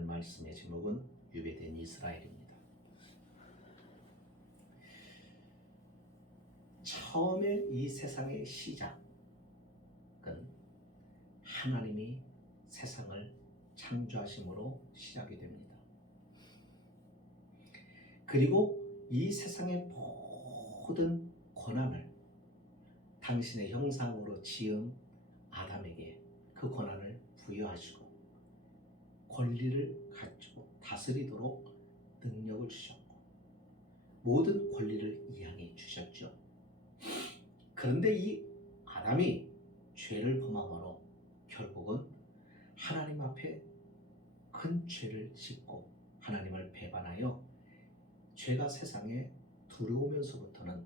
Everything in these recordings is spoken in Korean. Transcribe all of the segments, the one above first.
오늘 말씀의 제목은 유배된 이스라엘입니다. 처음에 이 세상의 시작은 하나님이 세상을 창조하심으로 시작이 됩니다. 그리고 이 세상의 모든 권한을 당신의 형상으로 지은 아담에게 그 권한을 부여하시고 권리를 가지고 다스리도록 능력을 주셨고 모든 권리를 이양해 주셨죠. 그런데 이 아담이 죄를 범함으로 결국은 하나님 앞에 큰 죄를 짓고 하나님을 배반하여 죄가 세상에 들어오면서부터는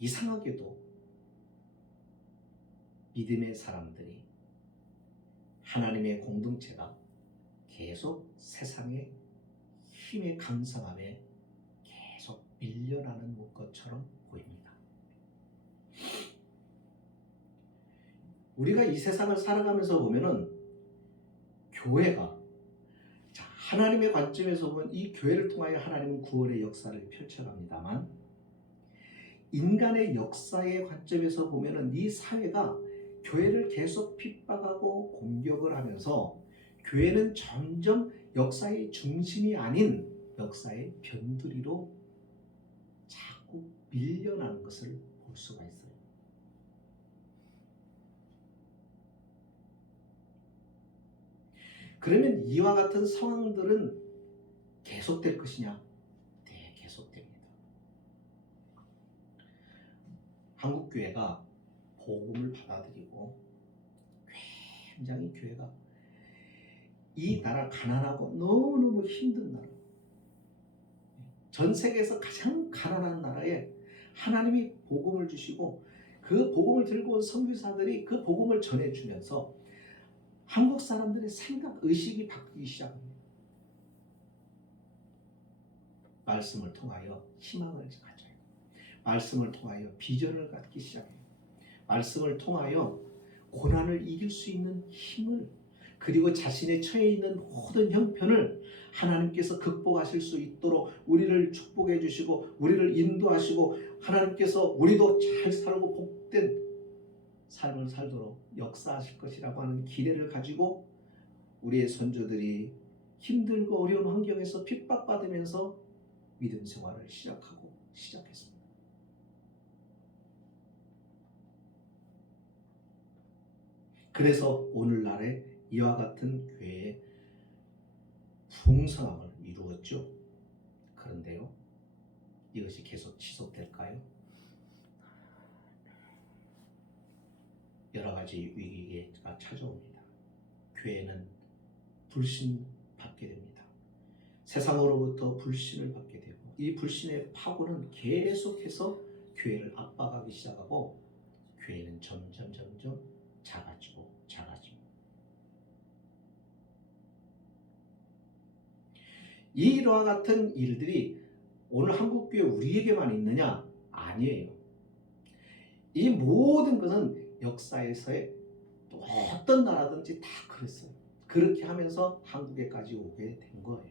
이상하게도 믿음의 사람들이 하나님의 공동체가 계속 세상의 힘의 강성함에 계속 밀려나는 것처럼 보입니다. 우리가 이 세상을 살아가면서 보면은 교회가 하나님의 관점에서 보면 이 교회를 통하여 하나님은 구원의 역사를 펼쳐갑니다만 인간의 역사의 관점에서 보면은 이 사회가 교회를 계속 핍박하고 공격을 하면서 교회는 점점 역사의 중심이 아닌 역사의 변두리로 자꾸 밀려나는 것을 볼 수가 있어요. 그러면 이와 같은 상황들은 계속될 것이냐? 네, 계속됩니다. 한국교회가 복음을 받아들이고 굉장히 교회가 이 나라 가난하고 너무너무 힘든 나라, 전 세계에서 가장 가난한 나라에 하나님이 복음을 주시고 그 복음을 들고 온 선교사들이 그 복음을 전해주면서 한국 사람들의 생각, 의식이 바뀌기 시작합니다. 말씀을 통하여 희망을 가져요. 말씀을 통하여 비전을 갖기 시작해요. 말씀을 통하여 고난을 이길 수 있는 힘을, 그리고 자신의 처해 있는 모든 형편을 하나님께서 극복하실 수 있도록 우리를 축복해 주시고 우리를 인도하시고 하나님께서 우리도 잘 살고 복된 삶을 살도록 역사하실 것이라고 하는 기대를 가지고 우리의 선조들이 힘들고 어려운 환경에서 핍박받으면서 믿음 생활을 시작했습니다. 그래서 오늘날에 이와 같은 교회의 풍성함을 이루었죠. 그런데요, 이것이 계속 지속될까요? 여러 가지 위기가 찾아옵니다. 교회는 불신받게 됩니다. 세상으로부터 불신을 받게 되고 이 불신의 파고는 계속해서 교회를 압박하기 시작하고 교회는 점점 작아지고 이와 같은 일들이 오늘 한국교회 우리에게만 있느냐? 아니에요. 이 모든 것은 역사에서의 또 어떤 나라든지 다 그랬어요. 그렇게 하면서 한국에까지 오게 된 거예요.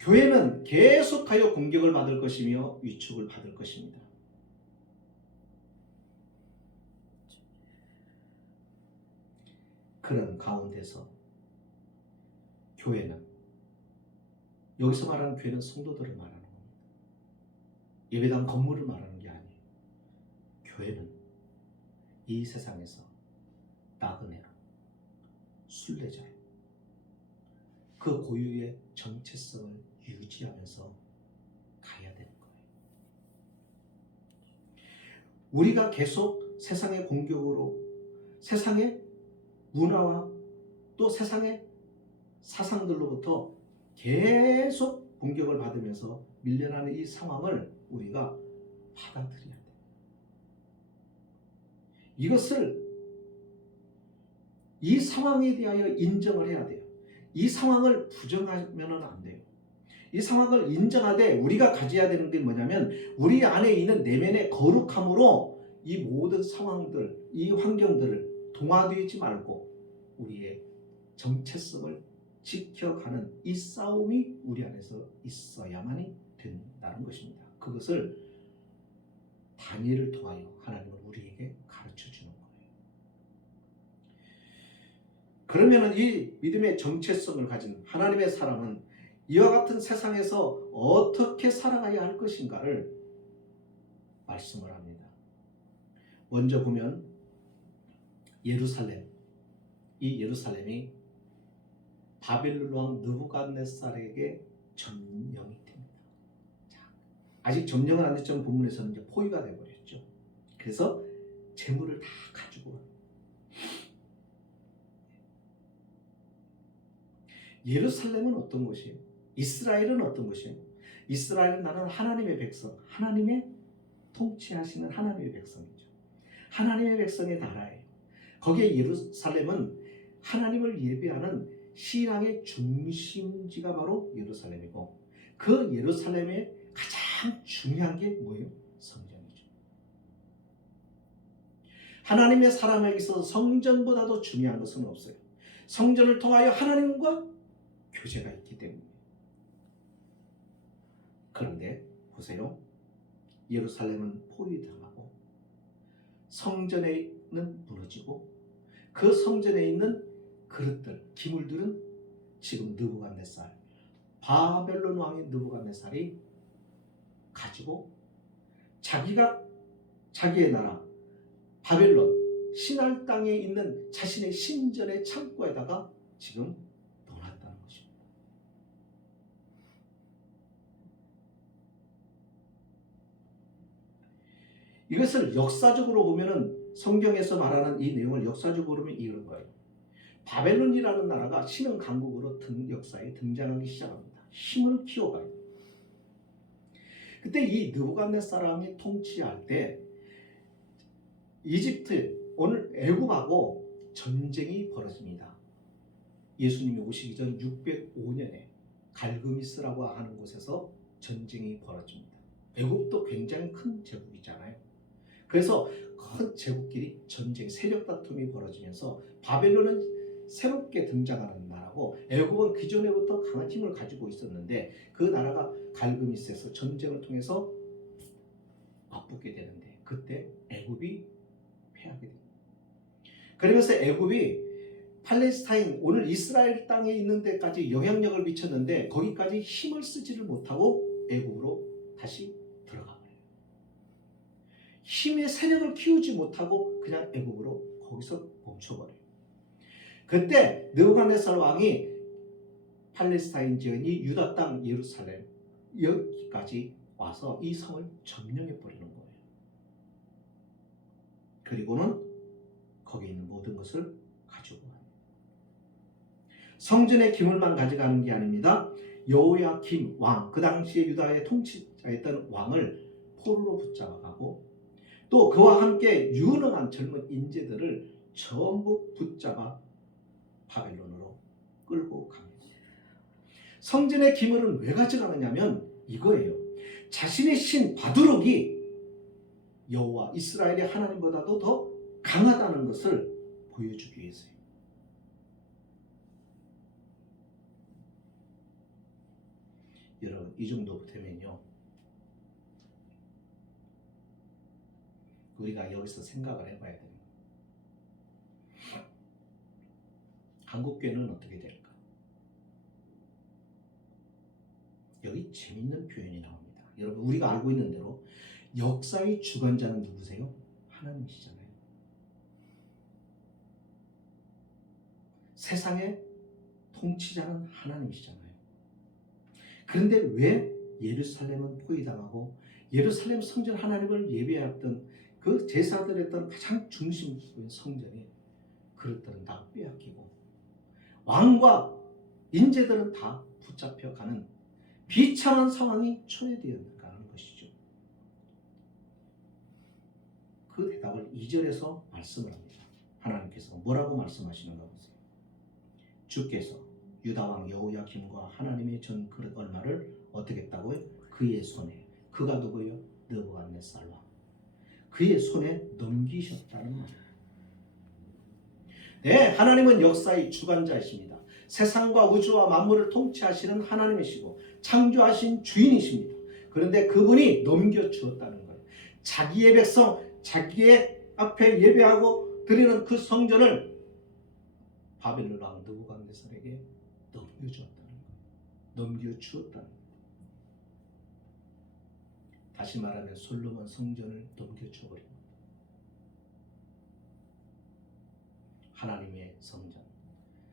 교회는 계속하여 공격을 받을 것이며 위축을 받을 것입니다. 그런 가운데서 교회는, 여기서 말하는 교회는 성도들을 말하는 겁니다. 예배당 건물을 말하는 게 아니에요. 교회는 이 세상에서 나그네로, 순례자로 그 고유의 정체성을 유지하면서 가야 되는 거예요. 우리가 계속 세상의 공격으로, 세상의 문화와 또 세상의 사상들로부터 계속 공격을 받으면서 밀려나는 이 상황을 우리가 받아들여야 돼요. 이 상황에 대하여 인정을 해야 돼요. 이 상황을 부정하면 안 돼요. 이 상황을 인정하되 우리가 가져야 되는 게 뭐냐면 우리 안에 있는 내면의 거룩함으로 이 모든 상황들, 이 환경들을 동화되지 말고 우리의 정체성을 지켜가는 이 싸움이 우리 안에서 있어야만이 된다는 것입니다. 그것을 다니엘을 통하여 하나님은 우리에게 가르쳐 주는 거예요. 그러면 이 믿음의 정체성을 가진 하나님의 사람은 이와 같은 세상에서 어떻게 살아가야 할 것인가를 말씀을 합니다. 먼저 보면 예루살렘, 이 예루살렘이 바벨론 왕 느부갓네살에게 점령이 됩니다. 자, 아직 점령은 안 됐지만 본문에서는 이제 포위가 되어버렸죠. 그래서 재물을 다 가지고 예루살렘은 어떤 곳이에요? 이스라엘은 어떤 곳이에요? 이스라엘은 나는 하나님의 백성, 하나님의 통치하시는 하나님의 백성이죠. 하나님의 백성의 나라예요. 거기에 예루살렘은 하나님을 예배하는 신앙의 중심지가 바로 예루살렘이고, 그 예루살렘의 가장 중요한 게 뭐예요? 성전이죠. 하나님의 사람에게 있어서 성전보다도 중요한 것은 없어요. 성전을 통하여 하나님과 교제가 있기 때문에. 그런데 보세요. 예루살렘은 포위당하고 성전에는 무너지고 그 성전에 있는 그릇들, 기물들은 지금 느부갓네살, 바벨론 왕인 느부갓네살이 가지고 자기의 나라 바벨론 신할 땅에 있는 자신의 신전의 창고에다가 지금 넣어놨다는 것입니다. 이것을 역사적으로 보면은 성경에서 말하는 이 내용을 역사적으로 보면 이런 거예요. 바벨론이라는 나라가 신흥 강국으로 역사에 등장하기 시작합니다. 힘을 키워가요. 그때 이 느부갓네살 왕이 통치할 때 이집트, 오늘 애굽하고 전쟁이 벌어집니다. 예수님이 오시기 전 605년에 갈그미스라고 하는 곳에서 전쟁이 벌어집니다. 애굽도 굉장히 큰 제국이잖아요. 그래서 큰 제국끼리 전쟁, 세력 다툼이 벌어지면서 바벨론은 새롭게 등장하는 나라고 애굽은 기존에부터 강한 힘을 가지고 있었는데 그 나라가 갈그미스에서 전쟁을 통해서 맞붙게 되는데 그때 애굽이 패하게 됩니다. 그러면서 애굽이 팔레스타인, 오늘 이스라엘 땅에 있는 데까지 영향력을 미쳤는데 거기까지 힘을 쓰지를 못하고 애굽으로 다시 들어가 버려요. 힘의 세력을 키우지 못하고 그냥 애굽으로 거기서 멈춰버려요. 그때 느부갓네살 왕이 팔레스타인 지역이 유다 땅 예루살렘 여기까지 와서 이 성을 점령해 버리는 거예요. 그리고는 거기에 있는 모든 것을 가지고 갑니다. 성전의 기물만 가져가는 게 아닙니다. 여호야김 왕, 그 당시에 유다의 통치자였던 왕을 포로로 붙잡아가고 또 그와 함께 유능한 젊은 인재들을 전부 붙잡아 바벨론으로 끌고 갑니다. 성전의 기물은 왜 가져가느냐면 이거예요. 자신의 신 바두룩이 여호와 이스라엘의 하나님보다도 더 강하다는 것을 보여주기 위해서예요. 여러분, 이 정도 되면요, 우리가 여기서 생각을 해봐야 됩니다. 한국교회는 어떻게 될까? 여기 재밌는 표현이 나옵니다. 여러분, 우리가 알고 있는 대로 역사의 주관자는 누구세요? 하나님이시잖아요. 세상의 통치자는 하나님이시잖아요. 그런데 왜 예루살렘은 포위당하고 예루살렘 성전 하나님을 예배했던 그 제사들 했던 가장 중심적인 성전이 그릇들은 다 빼앗기고 왕과 인재들은 다 붙잡혀가는 비참한 상황이 초래되었는가 하는 것이죠. 그 대답을 2절에서 말씀을 합니다. 하나님께서 뭐라고 말씀하시는가 보세요. 주께서 유다왕 여호야김과 하나님의 전 그릇 얼마를 어떻게 했다고요? 그의 손에, 그가 누구요? 느부갓네살 왕, 그의 손에 넘기셨다는 말이에요. 네, 하나님은 역사의 주관자이십니다. 세상과 우주와 만물을 통치하시는 하나님이시고 창조하신 주인이십니다. 그런데 그분이 넘겨주었다는 거예요. 자기의 백성, 자기의 앞에 예배하고 드리는 그 성전을 바벨론 왕 느부갓네살에게 넘겨주었다는 거예요. 넘겨주었다는 거예요. 다시 말하면 솔로몬 성전을 넘겨주어버린 거예요. 하나님의 성전,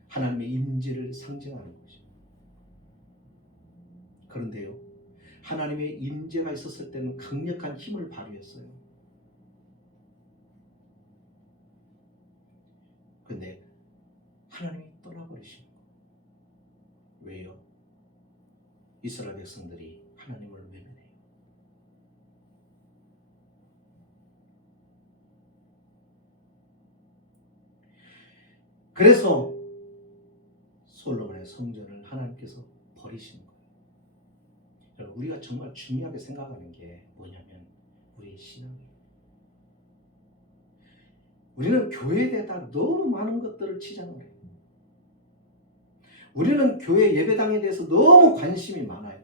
하나님의 임재를 상징하는 것이죠. 그런데요, 하나님의 임재가 있었을 때는 강력한 힘을 발휘했어요. 그런데 하나님이 떠나버리신 거예요. 왜요? 이스라엘 백성들이 하나님을 외면해요. 그래서 솔로몬의 성전을 하나님께서 버리신 거예요. 여러분, 우리가 정말 중요하게 생각하는 게 뭐냐면 우리의 신앙이에요. 우리는 교회에 대해서 너무 많은 것들을 치장을 해요. 우리는 교회 예배당에 대해서 너무 관심이 많아요.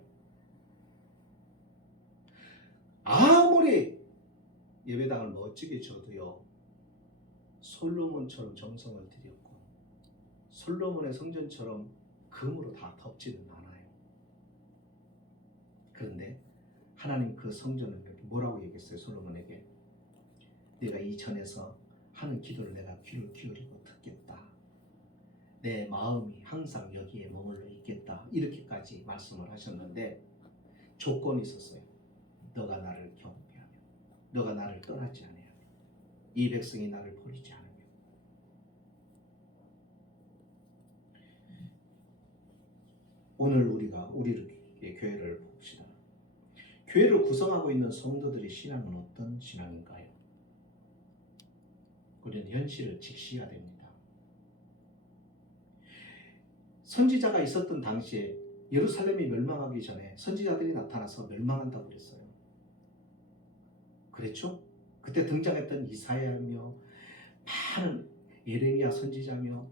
아무리 예배당을 멋지게 줘도요, 솔로몬처럼 정성을 들였고 솔로몬의 성전처럼 금으로 다 덮지는 않아요. 그런데 하나님 그 성전을 뭐라고 얘기했어요? 솔로몬에게 내가 이 전에서 하는 기도를 내가 귀를 기울이고 듣겠다. 내 마음이 항상 여기에 머물러 있겠다. 이렇게까지 말씀을 하셨는데 조건이 있었어요. 너가 나를 경배하며 너가 나를 떠나지 않아야 이 백성이 나를 버리지 않으며. 오늘 우리가 우리의 교회를 봅시다. 교회를 구성하고 있는 성도들의 신앙은 어떤 신앙인가요? 우리는 현실을 직시해야 됩니다. 선지자가 있었던 당시에 예루살렘이 멸망하기 전에 선지자들이 나타나서 멸망한다고 그랬어요. 그랬죠? 그때 등장했던 이사야며 많은 예레미야 선지자며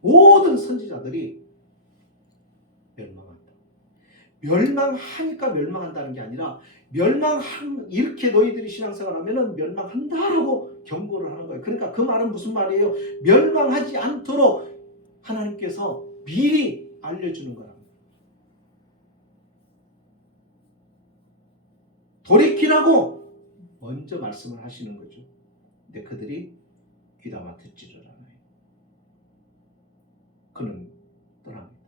모든 선지자들이 멸망한다. 멸망하니까 멸망한다는 게 아니라 이렇게 너희들이 신앙생활하면 멸망한다라고 경고를 하는 거예요. 그러니까 그 말은 무슨 말이에요? 멸망하지 않도록 하나님께서 미리 알려주는 거랍니다. 돌이키라고 먼저 말씀을 하시는 거죠. 근데 그들이 귀담아 듣지를 않아요. 그는 떠납니다.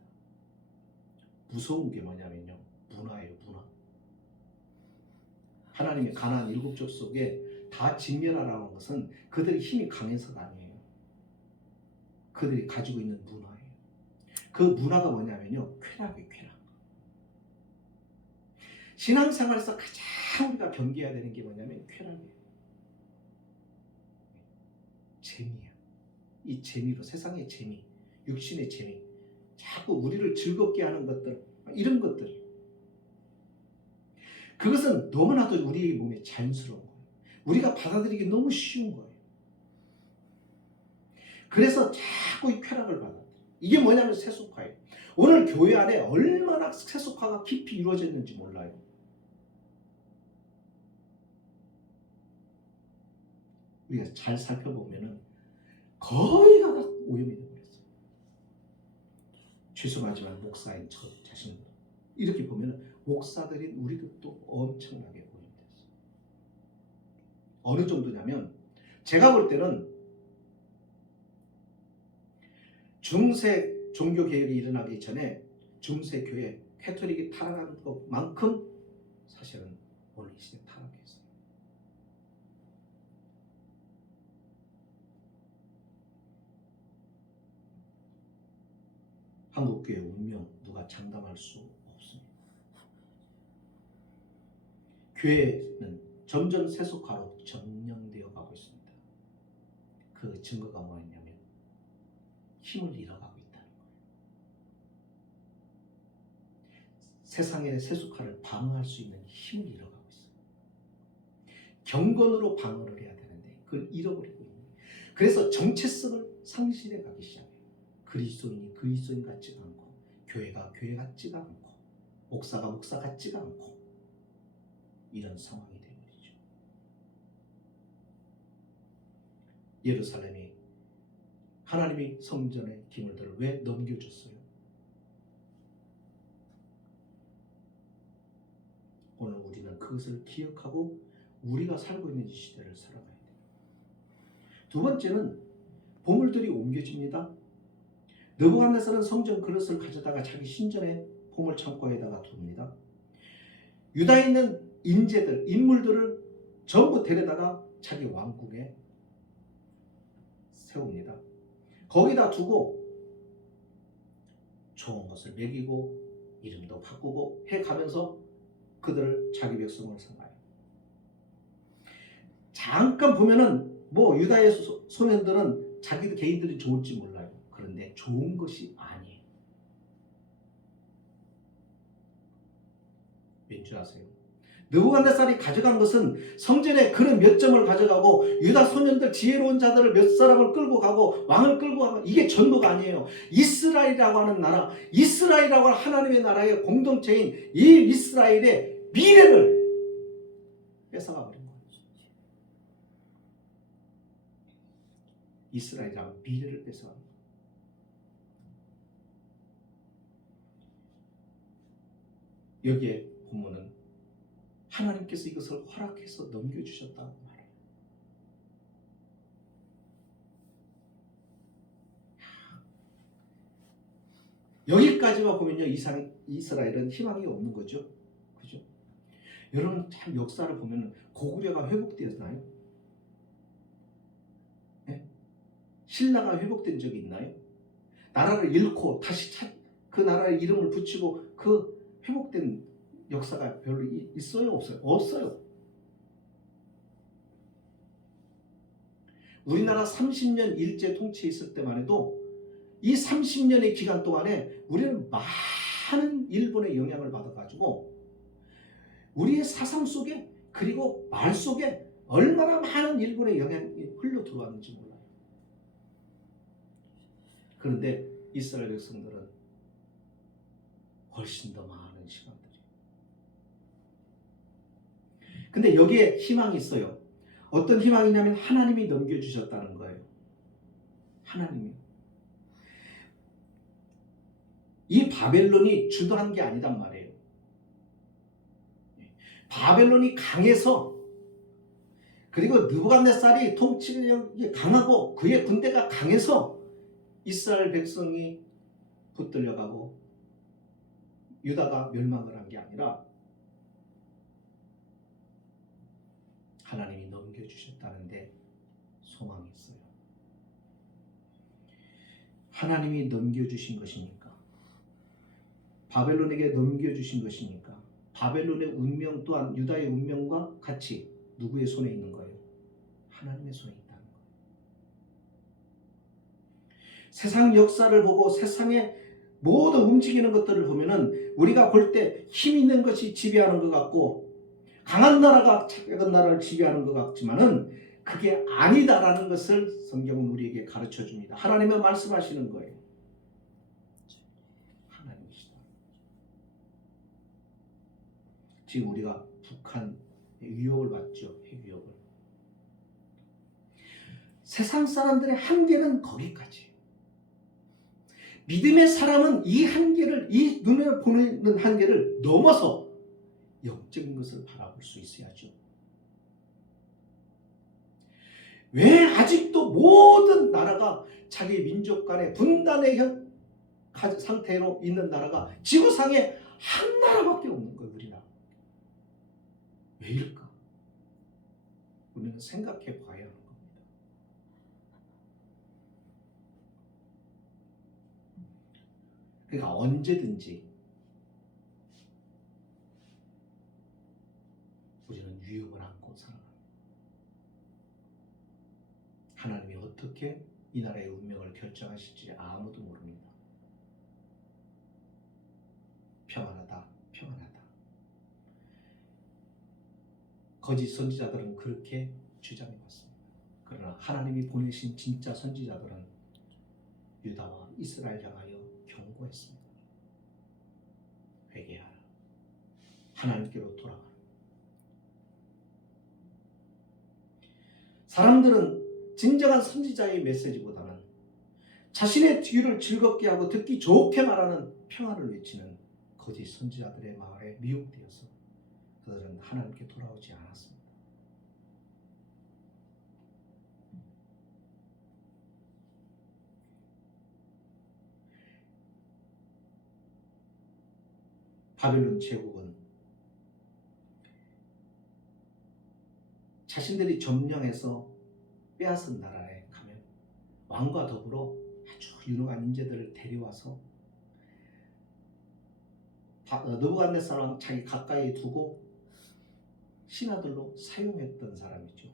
무서운 게 뭐냐면요, 문화예요. 문화. 하나님의 가나안 7족 속에 다 진멸하라는 것은 그들의 힘이 강해서가 아니에요. 그들이 가지고 있는 문화예요. 그 문화가 뭐냐면요, 쾌락이에요. 쾌락. 신앙생활에서 가장 우리가 경계해야 되는 게 뭐냐면 쾌락이에요. 재미야. 이 재미로, 세상의 재미, 육신의 재미, 자꾸 우리를 즐겁게 하는 것들, 이런 것들, 그것은 너무나도 우리 몸에 자연스러운 거예요. 우리가 받아들이기 너무 쉬운 거예요. 그래서 자꾸 이 쾌락을 받아들여요. 이게 뭐냐면 세속화예요. 오늘 교회 안에 얼마나 세속화가 깊이 이루어졌는지 몰라요. 우리가 잘 살펴보면 거의가 다 오염이 되어버렸어요. 죄송하지만 목사인 저 자신도 이렇게 보면 목사들인 우리도 또 엄청나게 오염됐어요. 어느 정도냐면 제가 볼 때는 중세 종교개혁이 일어나기 전에 중세 교회 캐톨릭이 타락한 것만큼 사실은 오늘 이 시대에 타락했어요. 한국교회 운명 누가 장담할 수 없습니다. 교회는 점점 세속화로 점령되어 가고 있습니다. 그 증거가 뭐였냐면 힘을 잃어가고 있다는 거예요. 세상의 세속화를 방어할 수 있는 힘을 잃어가고 있어요. 경건으로 방어를 해야 되는데 그걸 잃어버리고 있는 거예요. 그래서 정체성을 상실해 가기 시작해요. 그리스도인이 그리스도인 같지가 않고, 교회가 교회 같지가 않고, 목사가 목사 같지가 않고, 이런 상황이 되어버리죠. 예루살렘이 하나님이 성전의 기물들을 왜 넘겨줬어요? 오늘 우리는 그것을 기억하고 우리가 살고 있는 이 시대를 살아가야 돼요. 두 번째는 보물들이 옮겨집니다. 느부갓네살은 성전 그릇을 가져다가 자기 신전의 보물 창고에다가 둡니다. 유다에 있는 인재들, 인물들을 전부 데려다가 자기 왕궁에 세웁니다. 거기다 두고 좋은 것을 먹이고 이름도 바꾸고 해가면서 그들을 자기 백성으로 삼아요. 잠깐 보면은 뭐 유다의 소년들은 자기들 개인들이 좋을지 몰라요. 그런데 좋은 것이 아니에요. 왠지 아세요? 느부갓네살이 가져간 것은 성전에 그릇 몇 점을 가져가고 유다 소년들 지혜로운 자들을 몇 사람을 끌고 가고 왕을 끌고 가고, 이게 전부가 아니에요. 이스라엘이라고 하는 나라, 이스라엘이라고 하는 하나님의 나라의 공동체인 이 이스라엘의 미래를 뺏어가 버린 거예요. 이스라엘이라는 미래를 뺏어가 버린 거예요. 여기에 보면은 하나님께서 이것을 허락해서 넘겨주셨다고 말해요. 여기까지만 보면요, 이스라엘은 희망이 없는 거죠. 그죠? 여러분 참 역사를 보면 고구려가 회복되었나요? 네? 신라가 회복된 적이 있나요? 나라를 잃고 다시 그 나라의 이름을 붙이고 그 회복된 역사가 별로 있어요? 없어요? 없어요. 우리나라 30년 일제 통치에 있을 때만 해도 이 30년의 기간 동안에 우리는 많은 일본의 영향을 받아가지고 우리의 사상 속에 그리고 말 속에 얼마나 많은 일본의 영향이 흘러 들어왔는지 몰라요. 그런데 이스라엘 백성들은 훨씬 더 많은 시간들이. 근데 여기에 희망이 있어요. 어떤 희망이냐면 하나님이 넘겨주셨다는 거예요. 하나님이. 이 바벨론이 주도한 게 아니단 말이에요. 바벨론이 강해서, 그리고 느부갓네살이 통치력이 강하고 그의 군대가 강해서 이스라엘 백성이 붙들려가고 유다가 멸망을 한 게 아니라 하나님이 넘겨주셨다는데 소망이 있어요. 하나님이 넘겨주신 것이니까, 바벨론에게 넘겨주신 것이니까 바벨론의 운명 또한 유다의 운명과 같이 누구의 손에 있는 거예요? 하나님의 손에 있다는 거예요. 세상 역사를 보고 세상의 모든 움직이는 것들을 보면은 우리가 볼 때 힘 있는 것이 지배하는 것 같고 강한 나라가 작은 나라를 지배하는 것 같지만은 그게 아니다라는 것을 성경은 우리에게 가르쳐 줍니다. 하나님은 말씀하시는 거예요. 하나님이시다. 지금 우리가 북한 위협을 받죠. 핵 위협을. 세상 사람들의 한계는 거기까지. 믿음의 사람은 이 한계를, 이 눈을 보는 한계를 넘어서 영적인 것을 바라볼 수 있어야죠. 왜 아직도 모든 나라가 자기 민족 간의 분단의 상태로 있는 나라가 지구상에 한 나라밖에 없는 거예요, 우리나라. 왜 이럴까? 우리는 생각해 봐야 하는 겁니다. 그러니까 언제든지 우리는 위협을 안고 살아갑니다. 하나님이 어떻게 이 나라의 운명을 결정하실지 아무도 모릅니다. 평안하다, 평안하다. 거짓 선지자들은 그렇게 주장해 왔습니다. 그러나 하나님이 보내신 진짜 선지자들은 유다와 이스라엘 향하여 경고했습니다. 회개하라. 하나님께로 돌아가라. 사람들은 진정한 선지자의 메시지보다는 자신의 귀를 즐겁게 하고 듣기 좋게 말하는 평화를 외치는 거짓 선지자들의 말에 미혹되어서 그들은 하나님께 돌아오지 않았습니다. 바벨론 제국은 자신들이 점령해서 빼앗은 나라에 가면 왕과 더불어 아주 유능한 인재들을 데려와서 느부갓네살 왕 자기 가까이 두고 신하들로 사용했던 사람이죠.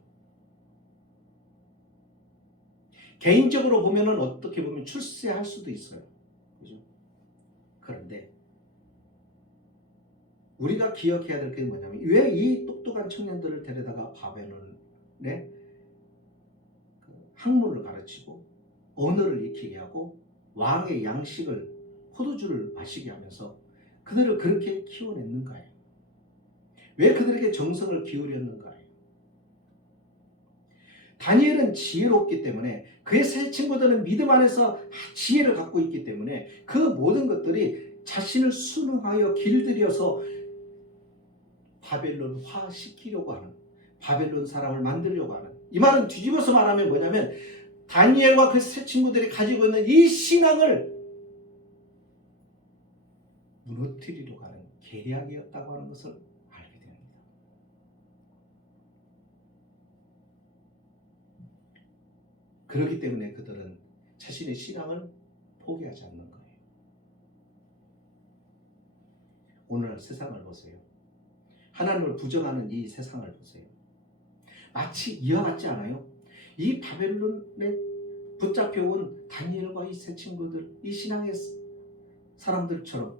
개인적으로 보면은 어떻게 보면 출세할 수도 있어요. 그죠? 그런데 우리가 기억해야 될 게 뭐냐면 왜 이 똑똑한 청년들을 데려다가 바벨론에 학문을 가르치고 언어를 익히게 하고 왕의 양식을 포도주를 마시게 하면서 그들을 그렇게 키워냈는가요? 왜 그들에게 정성을 기울였는가요? 다니엘은 지혜롭기 때문에 그의 세 친구들은 믿음 안에서 지혜를 갖고 있기 때문에 그 모든 것들이 자신을 순응하여 길들여서 바벨론화 시키려고 하는, 바벨론 사람을 만들려고 하는, 이 말은 뒤집어서 말하면 뭐냐면 다니엘과 그 세 친구들이 가지고 있는 이 신앙을 무너뜨리려고 하는 계략이었다고 하는 것을 알게 됩니다. 그렇기 때문에 그들은 자신의 신앙을 포기하지 않는 거예요. 오늘 세상을 보세요. 하나님을 부정하는 이 세상을 보세요. 마치 이와 같지 않아요? 이 바벨론에 붙잡혀온 다니엘과 이 세 친구들, 이 신앙의 사람들처럼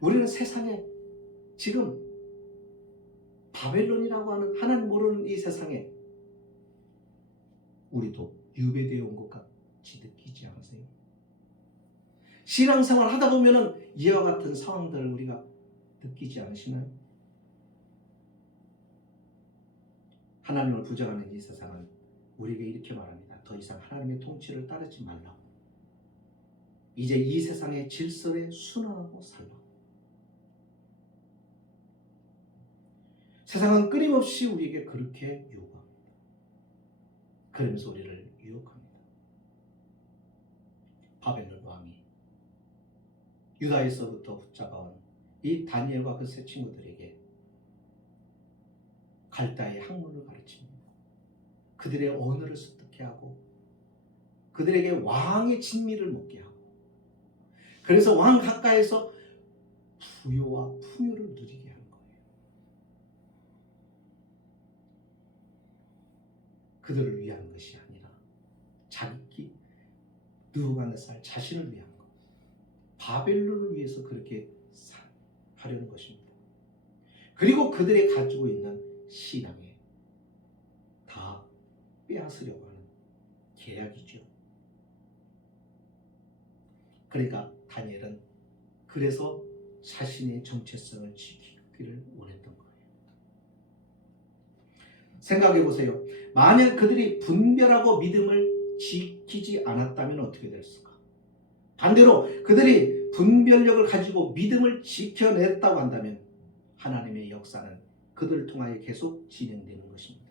우리는 세상에 지금 바벨론이라고 하는 하나님 모르는 이 세상에 우리도 유배되어 온 것 같이 느끼지 않으세요? 신앙생활 하다 보면은 이와 같은 상황들을 우리가 느끼지 않으시나요? 하나님을 부정하는 이 세상은 우리에게 이렇게 말합니다. 더 이상 하나님의 통치를 따르지 말라고. 이제 이 세상의 질서에 순응하고 살라고. 세상은 끊임없이 우리에게 그렇게 유혹합니다. 그러면서 우리를 유혹합니다. 바벨론 왕이 유다에서부터 붙잡아온 이 다니엘과 그 세 친구들에게 갈다의 학문을 가르칩니다. 그들의 언어를 습득케 하고 그들에게 왕의 진미를 먹게 하고 그래서 왕 가까이서 부요와 풍요를 누리게 하는 거예요. 그들을 위한 것이 아니라 자기 느부갓네살 자신을 위한 것, 바벨론을 위해서 그렇게 하려는 것입니다. 그리고 그들이 가지고 있는 신앙에 다 빼앗으려고 하는 계략이죠. 그러니까 다니엘은 그래서 자신의 정체성을 지키기를 원했던 거예요. 생각해 보세요. 만약 그들이 분별하고 믿음을 지키지 않았다면 어떻게 됐을까? 반대로 그들이 분별력을 가지고 믿음을 지켜냈다고 한다면 하나님의 역사는 그들을 통하여 계속 진행되는 것입니다.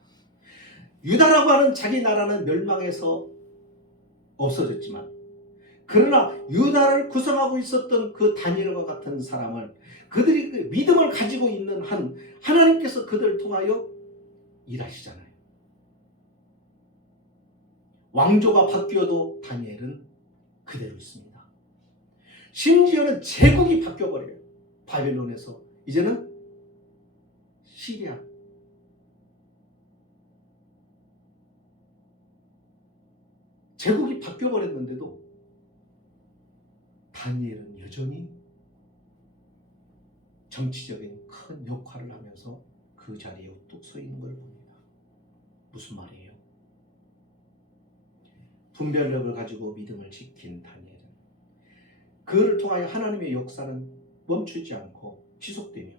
유다라고 하는 자기 나라는 멸망해서 없어졌지만 그러나 유다를 구성하고 있었던 그 다니엘과 같은 사람을 그들이 그 믿음을 가지고 있는 한 하나님께서 그들을 통하여 일하시잖아요. 왕조가 바뀌어도 다니엘은 그대로 있습니다. 심지어는 제국이 바뀌어버려요. 바벨론에서 이제는 시리아, 제국이 바뀌어버렸는데도 다니엘은 여전히 정치적인 큰 역할을 하면서 그 자리에 우뚝 서 있는 걸 봅니다. 무슨 말이에요? 분별력을 가지고 믿음을 지킨 다니엘은 그를 통하여 하나님의 역사는 멈추지 않고 지속되며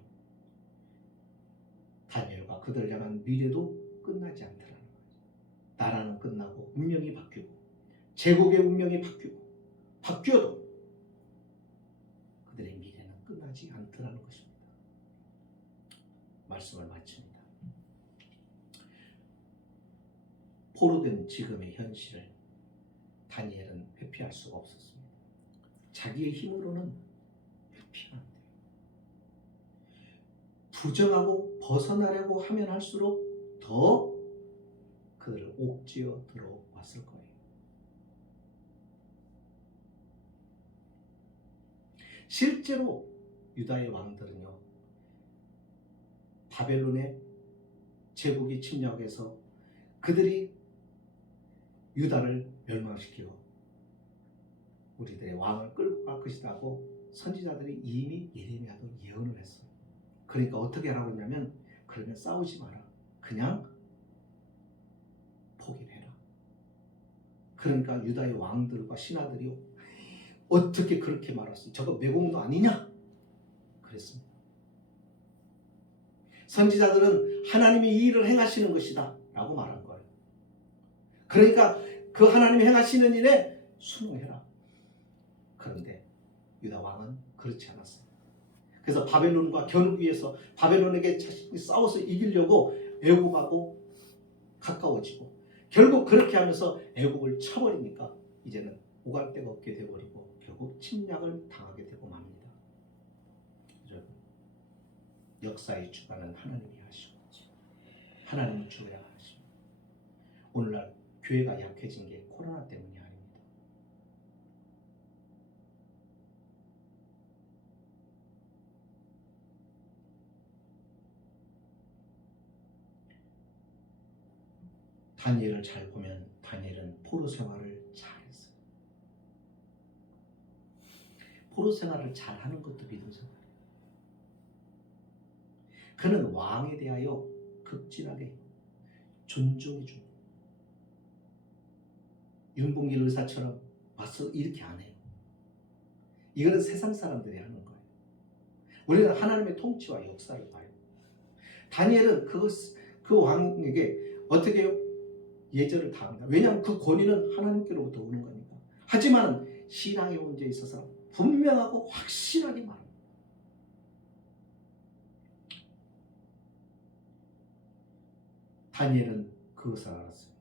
다니엘과 그들을 향한 미래도 끝나지 않더라는 거죠. 나라는 끝나고 운명이 바뀌고 제국의 운명이 바뀌어도 그들의 미래는 끝나지 않더라는 것입니다. 말씀을 마칩니다. 포로된 지금의 현실을 다니엘은 회피할 수가 없었습니다. 자기의 힘으로는 회피가 안 돼요. 부정하고 벗어나려고 하면 할수록 더 그들을 옥죄어 들어왔을 거예요. 실제로 유다의 왕들은요, 바벨론의 제국이 침략해서 그들이 유다를 멸망시키고 우리들의 왕을 끌고 갈 것이다 하고 선지자들이 이미 예레미야도 예언을 했어요. 그러니까 어떻게 하라고 했냐면, 그러면 싸우지 마라. 그냥 포기를 해라. 그러니까 유다의 왕들과 신하들이 어떻게 그렇게 말했어요? 저거 매국노 아니냐? 그랬습니다. 선지자들은 하나님이 이 일을 행하시는 것이다 라고 말한 거예요. 그러니까 그 하나님이 행하시는 일에 순응해라. 그런데 유다 왕은 그렇지 않았어요. 그래서 바벨론과 겨누기 위해서 바벨론에게 자신이 싸워서 이기려고 애국하고 가까워지고, 결국 그렇게 하면서 애국을 쳐버리니까 이제는 오갈 데가 없게 되어버리고 결국 침략을 당하게 되고 맙니다. 여러분, 역사의 주관은 하나님이 하시고 하나님이 주어야 하시고, 오늘날 교회가 약해진 게 코로나 때문이 아닙니다. 다니엘을 잘 보면 다니엘은 포로 생활을 잘했어요. 포로 생활을 잘하는 것도 믿음 생활이에요. 그는 왕에 대하여 극진하게 존중해줍니다. 윤봉길 의사처럼 와서 이렇게 안 해요. 이거는 세상 사람들이 하는 거예요. 우리는 하나님의 통치와 역사를 봐요. 다니엘은 그 왕에게 어떻게 해요? 예절을 다합니다. 왜냐하면 그 권위는 하나님께로부터 오는 거니까. 하지만 신앙의 문제에 있어서 분명하고 확실하게 말합니다. 다니엘은 그것을 알았어요.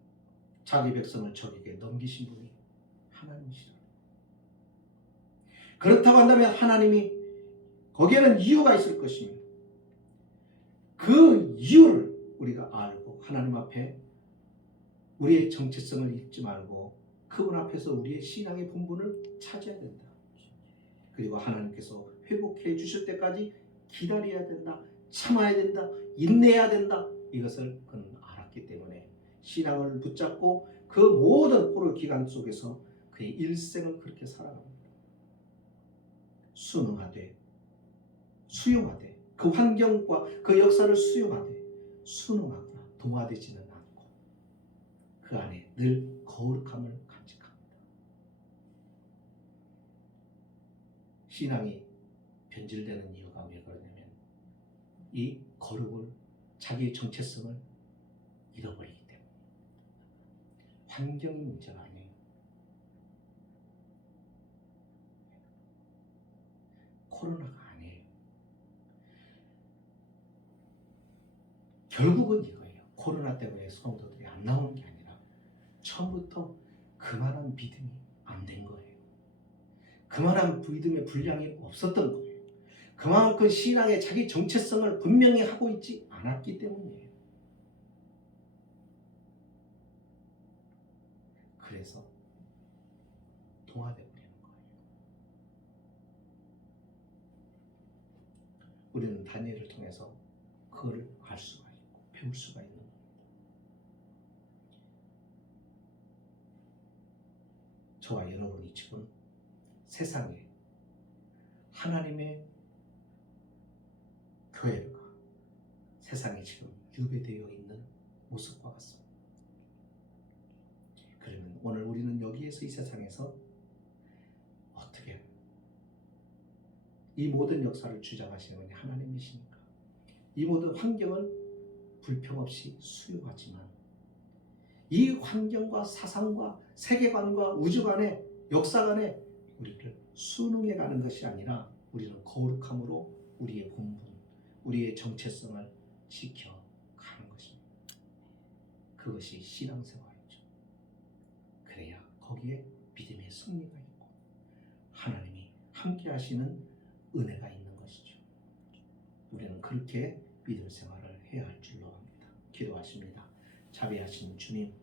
자기 백성을 적에게 넘기신 분이 하나님이시다. 그렇다고 한다면 하나님이 거기에는 이유가 있을 것입니다. 그 이유를 우리가 알고 하나님 앞에 우리의 정체성을 잊지 말고 그분 앞에서 우리의 신앙의 본분을 찾아야 된다. 그리고 하나님께서 회복해 주실 때까지 기다려야 된다. 참아야 된다. 인내해야 된다. 이것을 그는 알았기 때문에 신앙을 붙잡고 그 모든 포로 기간 속에서 그의 일생을 그렇게 살아갑니다. 순응하되 수용하되 그 환경과 그 역사를 수용하되 순응하거나 동화되지는 않고 그 안에 늘 거룩함을 간직합니다. 신앙이 변질되는 이유가 왜 그러냐면 이 거룩을, 자기의 정체성을 잃어버리기 때문에. 환경이 문제가 아니에요. 코로나가 아니에요. 결국은 이거예요. 코로나 때문에 성도들이 안 나오는 게 아니라 처음부터 그만한 믿음이 안 된 거예요. 그만한 믿음의 분량이 없었던 거예요. 그만큼 신앙의 자기 정체성을 분명히 하고 있지 않았기 때문이에요. 그래서 동화되어 버리는 거예요. 우리는 다니엘을 통해서 그걸 알 수가 있고 배울 수가 있는 겁니다. 저와 여러분이 지금 세상에 하나님의 교회가 세상에 지금 유배되어 있는 모습과 같습니다. 그러면 오늘 우리는 여기에서 이 세상에서 어떻게 이 모든 역사를 주장하시는 분이 하나님이시니까 이 모든 환경을 불평 없이 수용하지만 이 환경과 사상과 세계관과 우주관의 역사관에 우리를 순응해 가는 것이 아니라 우리는 거룩함으로 우리의 본분, 우리의 정체성을 지켜가는 것입니다. 그것이 신앙생활이죠. 그래야 거기에 믿음의 승리가 있고 하나님이 함께 하시는 은혜가 있는 것이죠. 우리는 그렇게 믿음 생활을 해야 할 줄로 압니다. 기도하십니다. 자비하신 주님,